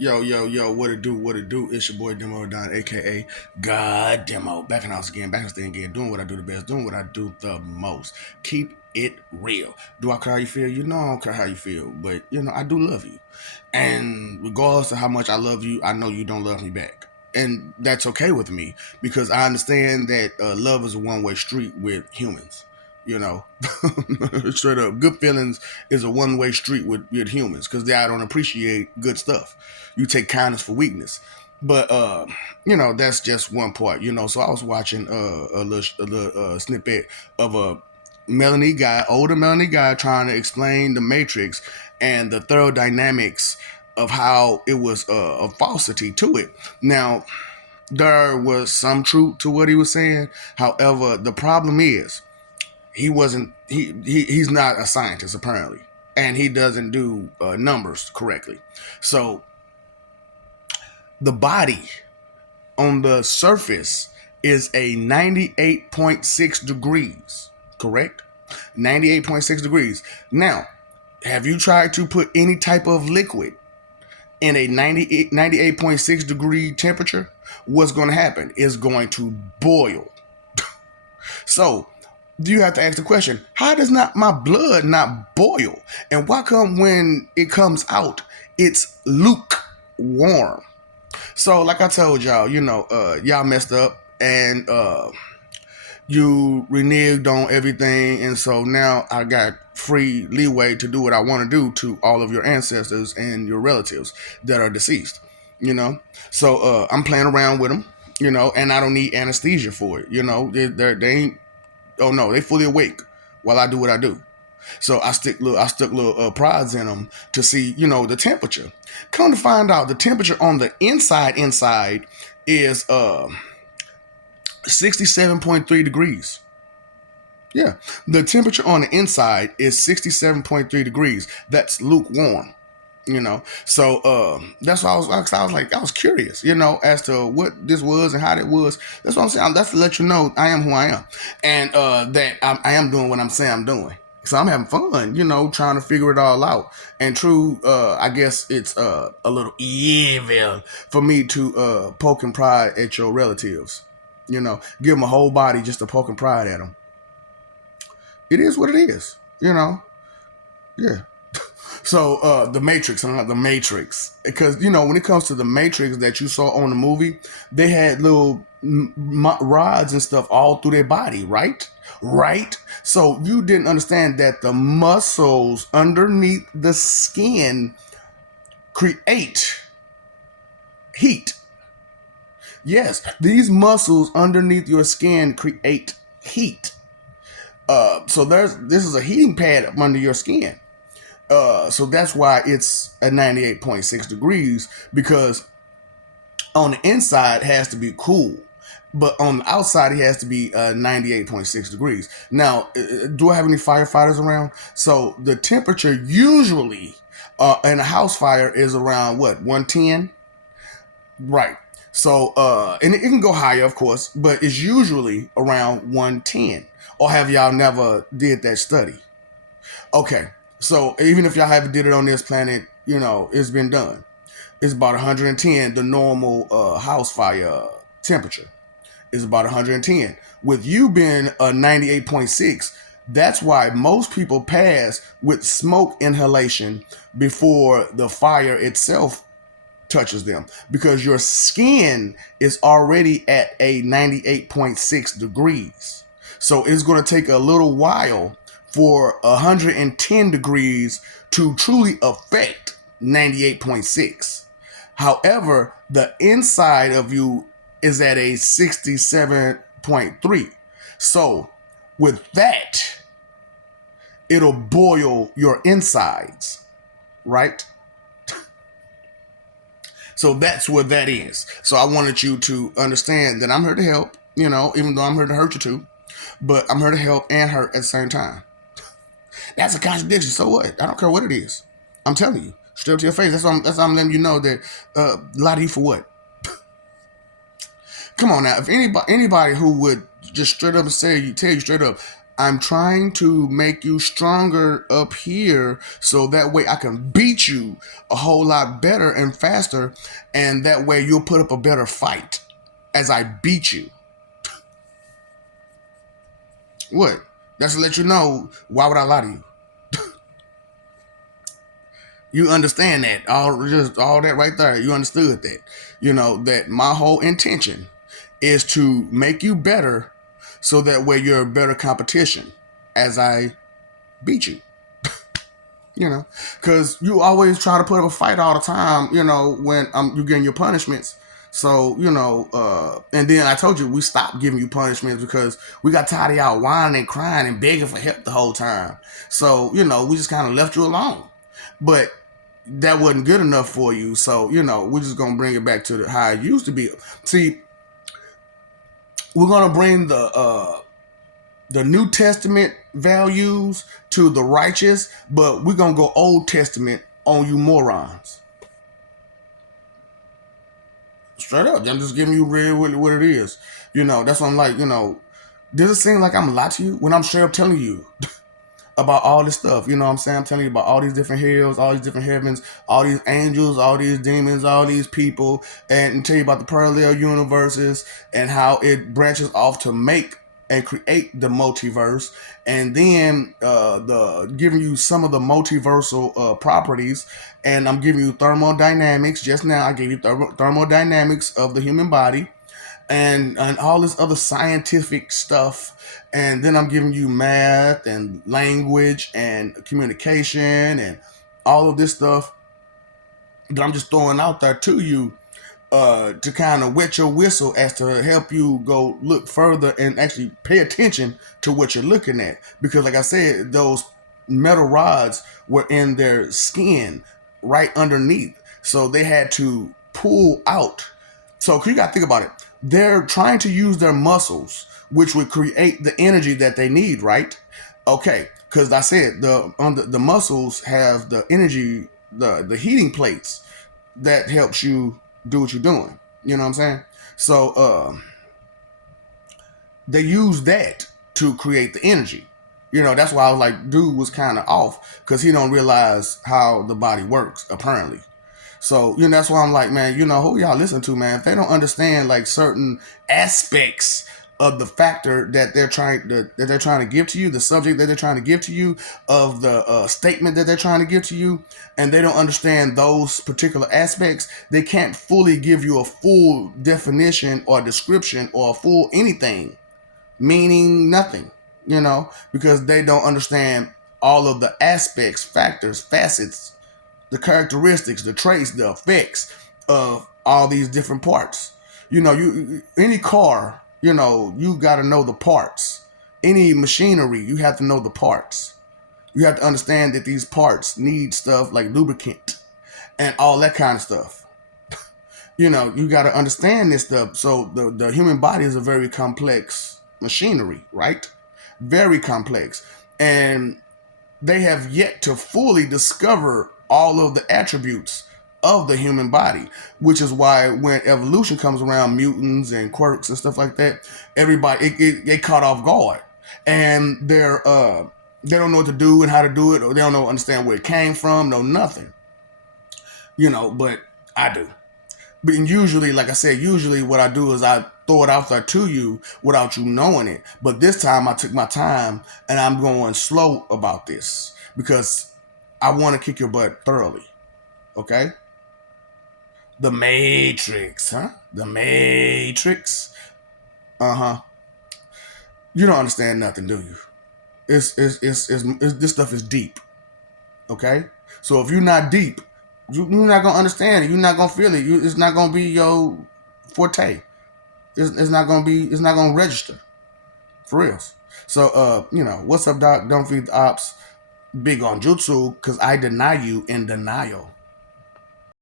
Yo, what it do? It's your boy Demo Don, aka God Demo. Back in the house again, back in the stand again, doing what I do the best, doing what I do the most. Keep it real. Do I care how you feel? You know I don't care how you feel, but I do love you. And regardless of how much I love you, I know you don't love me back. And that's okay with me because I understand that love is a one-way street with humans. You know, straight up, good feelings is a one-way street with humans because they don't appreciate good stuff. You take kindness for weakness, but that's just one part. So I was watching a little snippet of a older Melanie guy, trying to explain the Matrix and the thorough dynamics of how it was a falsity to it. Now, there was some truth to what he was saying. However, the problem is he's not a scientist apparently, and he doesn't do numbers correctly. So the body on the surface is a 98.6 degrees, correct? 98.6 degrees. Now, have you tried to put any type of liquid in a 98.6 degree temperature? What's going to happen? It's going to boil. So you have to ask the question, how does not my blood not boil? And why come when it comes out, it's lukewarm? So like I told y'all, y'all messed up and you reneged on everything. And so now I got free leeway to do what I want to do to all of your ancestors and your relatives that are deceased, So I'm playing around with them, and I don't need anesthesia for it. They ain't, oh no, they fully awake while I do what I do. So I stuck little prods in them to see, the temperature. Come to find out, the temperature on the inside is 67.3 degrees. Yeah, the temperature on the inside is 67.3 degrees. That's lukewarm. So that's why I was curious, as to what this was and how that was. That's what I'm saying. That's to let you know I am who I am, and that I am doing what I'm saying I'm doing. So I'm having fun, trying to figure it all out. And true, I guess it's a little evil for me to poke and prod at your relatives. Give them a whole body just to poke and prod at them. It is what it is. Yeah. So the Matrix, I'm not the Matrix, because when it comes to the Matrix that you saw on the movie, they had little rods and stuff all through their body, right? Right. So you didn't understand that the muscles underneath the skin create heat. Yes, these muscles underneath your skin create heat. So this is a heating pad up under your skin. So that's why it's at 98.6 degrees, because on the inside it has to be cool, but on the outside it has to be 98.6 degrees. Now, do I have any firefighters around? So the temperature usually in a house fire is around what, 110? Right. So, and it can go higher, of course, but it's usually around 110. Or have y'all never did that study? Okay. So even if y'all haven't did it on this planet, it's been done. It's about 110. The normal house fire temperature is about 110. With you being a 98.6, that's why most people pass with smoke inhalation before the fire itself touches them, because your skin is already at a 98.6 degrees. So it's going to take a little while for 110 degrees to truly affect 98.6. However, the inside of you is at a 67.3. So with that, it'll boil your insides, right? So that's what that is. So I wanted you to understand that I'm here to help, even though I'm here to hurt you too, but I'm here to help and hurt at the same time. That's a contradiction. So what? I don't care what it is. I'm telling you, straight up to your face. That's why I'm letting you know that lie to you for what? Come on now. If anybody who would just straight up and tell you straight up, I'm trying to make you stronger up here so that way I can beat you a whole lot better and faster, and that way you'll put up a better fight as I beat you. What? That's to let you know, why would I lie to you? You understand that, all that right there. You understood that. That my whole intention is to make you better, so that way you're a better competition as I beat you. Because you always try to put up a fight all the time. When you getting your punishments. So and then I told you we stopped giving you punishments because we got tired of y'all whining and crying and begging for help the whole time. So we just kind of left you alone. But that wasn't good enough for you. So we're just gonna bring it back to how it used to be. See, we're gonna bring the New Testament values to the righteous, but we're gonna go Old Testament on you morons. Straight up, I'm just giving you real what it is. That's what I'm like. Does it seem like I'm a lie to you when I'm straight up telling you about all this stuff? You know what I'm saying? I'm telling you about all these different hells, all these different heavens, all these angels, all these demons, all these people, and tell you about the parallel universes and how it branches off to make and create the multiverse, and then the giving you some of the multiversal properties. And I'm giving you thermodynamics. Just now I gave you thermodynamics of the human body, and all this other scientific stuff. And then I'm giving you math and language and communication and all of this stuff that I'm just throwing out there to you, to kind of wet your whistle as to help you go look further and actually pay attention to what you're looking at. Because like I said, those metal rods were in their skin right underneath. So they had to pull out. So you got to think about it. They're trying to use their muscles, which would create the energy that they need, right? Okay, because I said the muscles have the energy, the heating plates that helps you do what you're doing. You know what I'm saying? So they use that to create the energy. That's why I was like, dude was kind of off because he don't realize how the body works, apparently. So, that's why I'm like, man, who y'all listen to, man? If they don't understand like certain aspects of the factor that they're trying to give to you, the subject that they're trying to give to you, of the statement that they're trying to give to you, and they don't understand those particular aspects, they can't fully give you a full definition or description or a full anything, meaning nothing, because they don't understand all of the aspects, factors, facets, the characteristics, the traits, the effects of all these different parts. Any car, you got to know the parts. Any machinery, you have to know the parts. You have to understand that these parts need stuff like lubricant and all that kind of stuff. You got to understand this stuff. So the human body is a very complex machinery, right? Very complex. And they have yet to fully discover all of the attributes of the human body, which is why when evolution comes around, mutants and quirks and stuff like that, everybody they caught off guard, and they don't know what to do and how to do it, or they don't know understand where it came from, no nothing. But I do. But usually, like I said, usually what I do is I throw it out there to you without you knowing it. But this time I took my time and I'm going slow about this because I want to kick your butt thoroughly. Okay? The Matrix, huh? The Matrix. Uh-huh. You don't understand nothing, do you? It's this stuff is deep. Okay? So if you're not deep, you're not gonna understand it. You're not gonna feel it. It's not gonna be your forte. It's not gonna be. It's not gonna register for real. So what's up, Doc? Don't feed the ops. Big on jutsu because I deny you in denial.